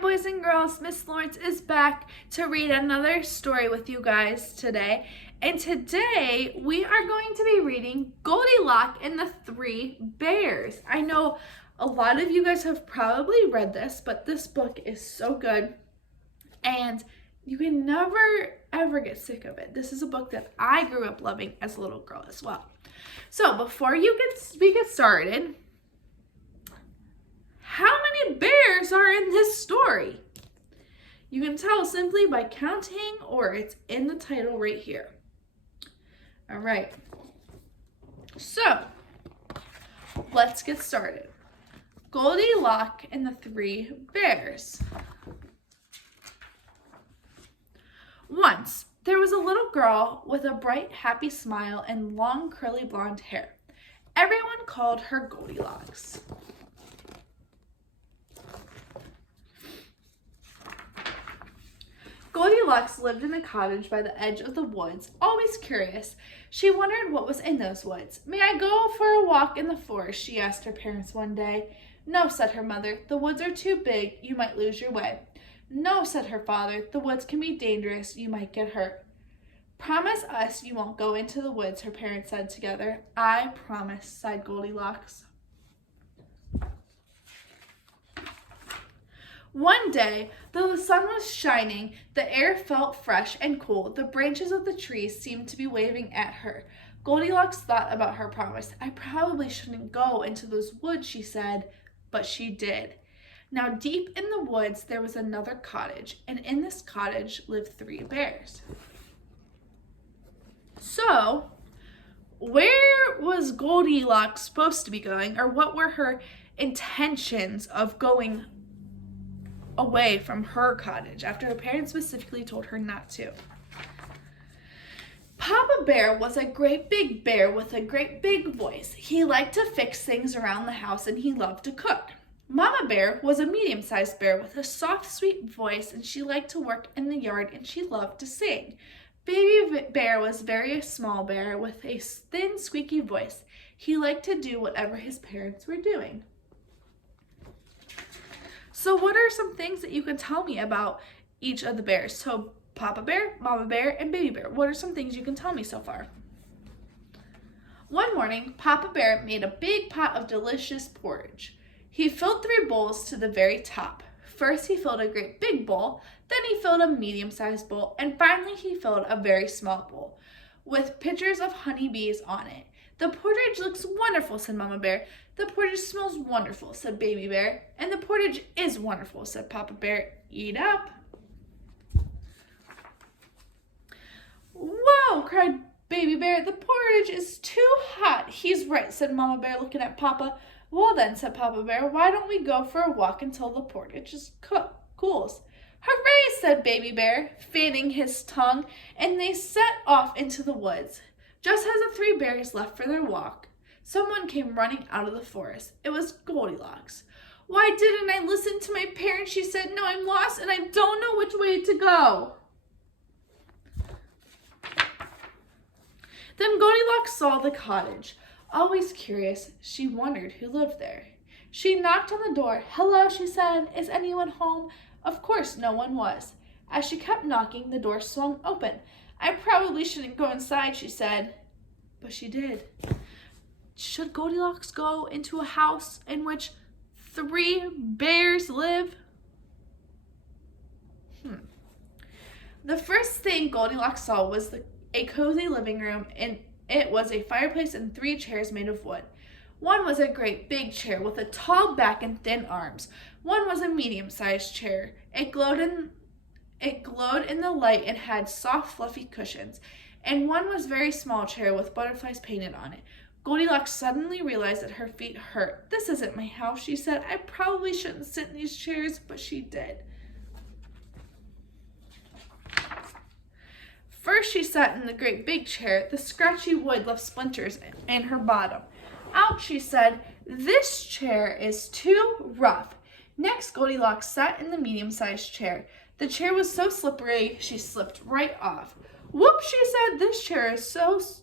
boys and girls, Miss Lawrence is back to read another story with you guys today. And today we are going to be reading Goldilocks and the Three Bears. I know a lot of you guys have probably read this, but this book is so good and you can never ever get sick of it. This is a book that I grew up loving as a little girl as well. So before we get started, how many bears are in this story? You can tell simply by counting, or it's in the title right here. All right, so let's get started. Goldilocks and the Three Bears. Once, there was a little girl with a bright, happy smile and long, curly blonde hair. Everyone called her Goldilocks. Goldilocks lived in a cottage by the edge of the woods, always curious. She wondered what was in those woods. "May I go for a walk in the forest?" she asked her parents one day. "No," said her mother. "The woods are too big. You might lose your way." "No," said her father. "The woods can be dangerous. You might get hurt." "Promise us you won't go into the woods," her parents said together. "I promise," sighed Goldilocks. One day, though the sun was shining, the air felt fresh and cool. The branches of the trees seemed to be waving at her. Goldilocks thought about her promise. "I probably shouldn't go into those woods," she said, but she did. Now, deep in the woods, there was another cottage, and in this cottage lived three bears. So, where was Goldilocks supposed to be going, or what were her intentions of going away from her cottage after her parents specifically told her not to? Papa Bear was a great big bear with a great big voice. He liked to fix things around the house and he loved to cook. Mama Bear was a medium-sized bear with a soft, sweet voice, and she liked to work in the yard and she loved to sing. Baby Bear was a very small bear with a thin, squeaky voice. He liked to do whatever his parents were doing. So what are some things that you can tell me about each of the bears? So Papa Bear, Mama Bear, and Baby Bear. What are some things you can tell me so far? One morning, Papa Bear made a big pot of delicious porridge. He filled 3 bowls to the very top. First, he filled a great big bowl, then he filled a medium-sized bowl, and finally he filled a very small bowl with pictures of honeybees on it. "The porridge looks wonderful," said Mama Bear. "The porridge smells wonderful," said Baby Bear. "And the porridge is wonderful," said Papa Bear. "Eat up." "Whoa," cried Baby Bear. "The porridge is too hot." "He's right," said Mama Bear, looking at Papa. "Well then," said Papa Bear, "why don't we go for a walk until the porridge is cools?" "Hooray," said Baby Bear, fanning his tongue, and they set off into the woods. Just as the 3 bears left for their walk, someone came running out of the forest. It was Goldilocks. "Why didn't I listen to my parents?" she said. "Now I'm lost and I don't know which way to go." Then Goldilocks saw the cottage. Always curious, she wondered who lived there. She knocked on the door. "Hello," she said. "Is anyone home?" Of course no one was. As she kept knocking, the door swung open. "I probably shouldn't go inside," she said, but she did. Should Goldilocks go into a house in which 3 bears live? The first thing Goldilocks saw was a cozy living room, and it was a fireplace and 3 chairs made of wood. One was a great big chair with a tall back and thin arms. One was a medium-sized chair. It glowed in the light and had soft, fluffy cushions. And one was a very small chair with butterflies painted on it. Goldilocks suddenly realized that her feet hurt. "This isn't my house," she said. "I probably shouldn't sit in these chairs," but she did. First, she sat in the great big chair. The scratchy wood left splinters in her bottom. "Ouch," she said. "This chair is too rough." Next, Goldilocks sat in the medium-sized chair. The chair was so slippery, she slipped right off. "Whoops," she said. "This chair is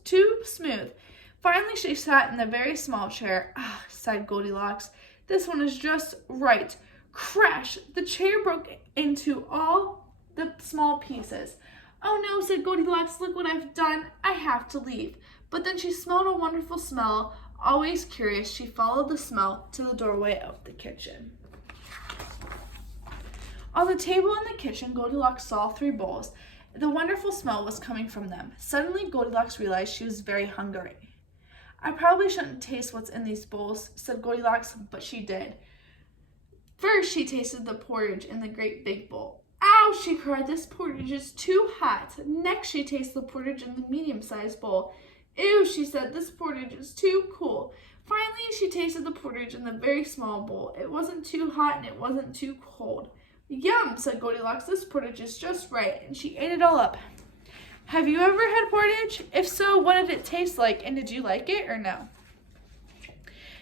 too smooth." Finally, she sat in the very small chair. "Ah," sighed Goldilocks. "This one is just right." Crash! The chair broke into all the small pieces. "Oh no," said Goldilocks, "look what I've done. I have to leave." But then she smelled a wonderful smell. Always curious, she followed the smell to the doorway of the kitchen. On the table in the kitchen, Goldilocks saw 3 bowls. The wonderful smell was coming from them. Suddenly, Goldilocks realized she was very hungry. "I probably shouldn't taste what's in these bowls," said Goldilocks, but she did. First, she tasted the porridge in the great big bowl. "Ow!" she cried, "this porridge is too hot." Next, she tasted the porridge in the medium-sized bowl. "Ew," she said, "this porridge is too cool." Finally, she tasted the porridge in the very small bowl. It wasn't too hot and it wasn't too cold. "Yum," said Goldilocks, "this porridge is just right," and she ate it all up. Have you ever had porridge? If so, what did it taste like, and did you like it or no?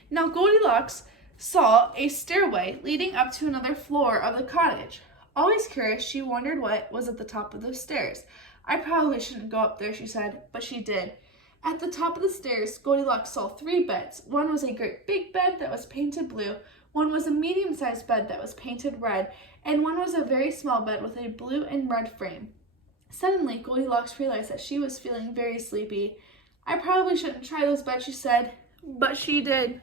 Now Goldilocks saw a stairway leading up to another floor of the cottage. Always curious, she wondered what was at the top of the stairs. "I probably shouldn't go up there," she said, but she did. At the top of the stairs, Goldilocks saw 3 beds. One was a great big bed that was painted blue, one was a medium-sized bed that was painted red, and one was a very small bed with a blue and red frame. Suddenly, Goldilocks realized that she was feeling very sleepy. "I probably shouldn't try those beds," she said, but she did.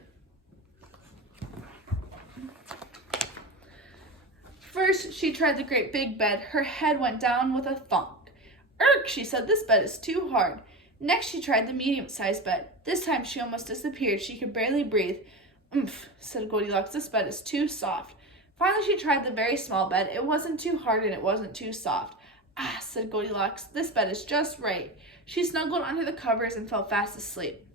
First, she tried the great big bed. Her head went down with a thunk. "Irk," she said, "this bed is too hard." Next, she tried the medium-sized bed. This time, she almost disappeared. She could barely breathe. "Umph," said Goldilocks, "this bed is too soft." Finally, she tried the very small bed. It wasn't too hard and it wasn't too soft. "Ah," said Goldilocks, "this bed is just right." She snuggled under the covers and fell fast asleep.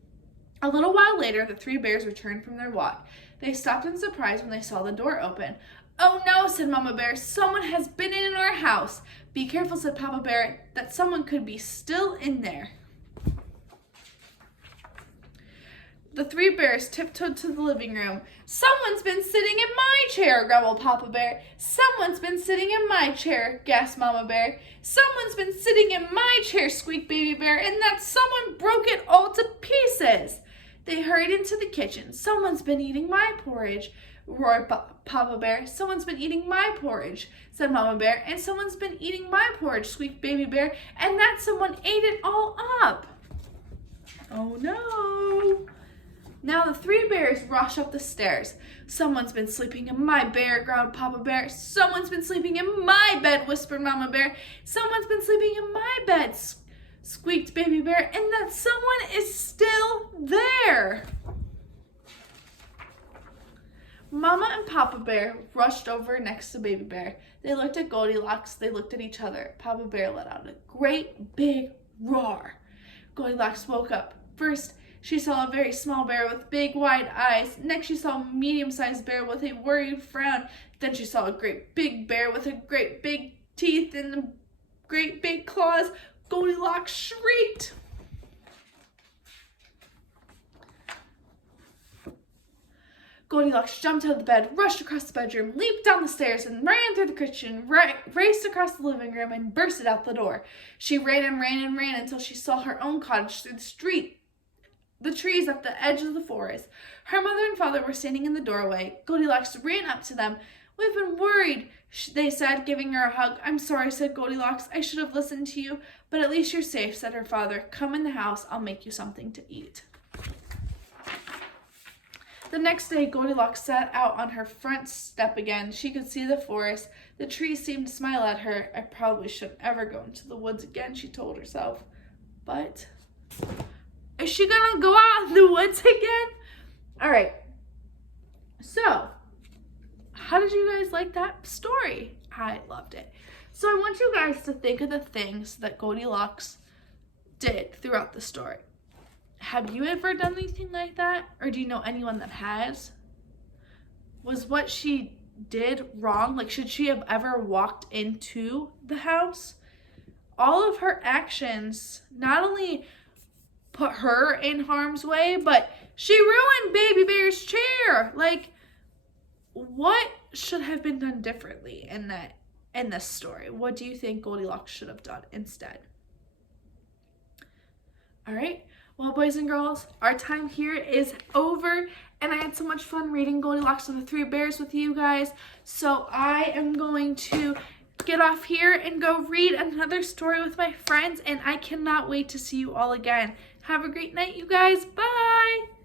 A little while later, the 3 bears returned from their walk. They stopped in surprise when they saw the door open. "Oh no," said Mama Bear, "someone has been in our house." "Be careful," said Papa Bear, "that someone could be still in there." The 3 bears tiptoed to the living room. "Someone's been sitting in my chair," grumbled Papa Bear. "Someone's been sitting in my chair," gasped Mama Bear. "Someone's been sitting in my chair," squeaked Baby Bear, "and that someone broke it all to pieces." They hurried into the kitchen. "Someone's been eating my porridge," roared Papa Bear. "Someone's been eating my porridge," said Mama Bear. "And someone's been eating my porridge," squeaked Baby Bear, "and that someone ate it all up." Oh no! Now the 3 bears rushed up the stairs. "Someone's been sleeping in my bed," growled Papa Bear. "Someone's been sleeping in my bed," whispered Mama Bear. "Someone's been sleeping in my bed," squeaked Baby Bear, "and that someone is still there." Mama and Papa Bear rushed over next to Baby Bear. They looked at Goldilocks. They looked at each other. Papa Bear let out a great big roar. Goldilocks woke up. First, she saw a very small bear with big wide eyes. Next, she saw a medium-sized bear with a worried frown. Then she saw a great big bear with a great big teeth and great big claws. Goldilocks shrieked. Goldilocks jumped out of the bed, rushed across the bedroom, leaped down the stairs, and ran through the kitchen, raced across the living room, and bursted out the door. She ran and ran and ran until she saw her own cottage through the trees at the edge of the forest. Her mother and father were standing in the doorway. Goldilocks ran up to them. "We've been worried," they said, giving her a hug. "I'm sorry," said Goldilocks. "I should have listened to you, but at least you're safe," said her father. "Come in the house. I'll make you something to eat." The next day, Goldilocks sat out on her front step again. She could see the forest. The trees seemed to smile at her. "I probably shouldn't ever go into the woods again," she told herself. But is she gonna go out in the woods again? All right. So, how did you guys like that story? I loved it. So I want you guys to think of the things that Goldilocks did throughout the story. Have you ever done anything like that? Or do you know anyone that has? Was what she did wrong? Like, should she have ever walked into the house? All of her actions not only put her in harm's way, but she ruined Baby Bear's chair. Like, what should have been done differently in this story? What do you think Goldilocks should have done instead? All right. Well, boys and girls, our time here is over, and I had so much fun reading Goldilocks and the Three Bears with you guys. So I am going to get off here and go read another story with my friends, and I cannot wait to see you all again. Have a great night, you guys. Bye!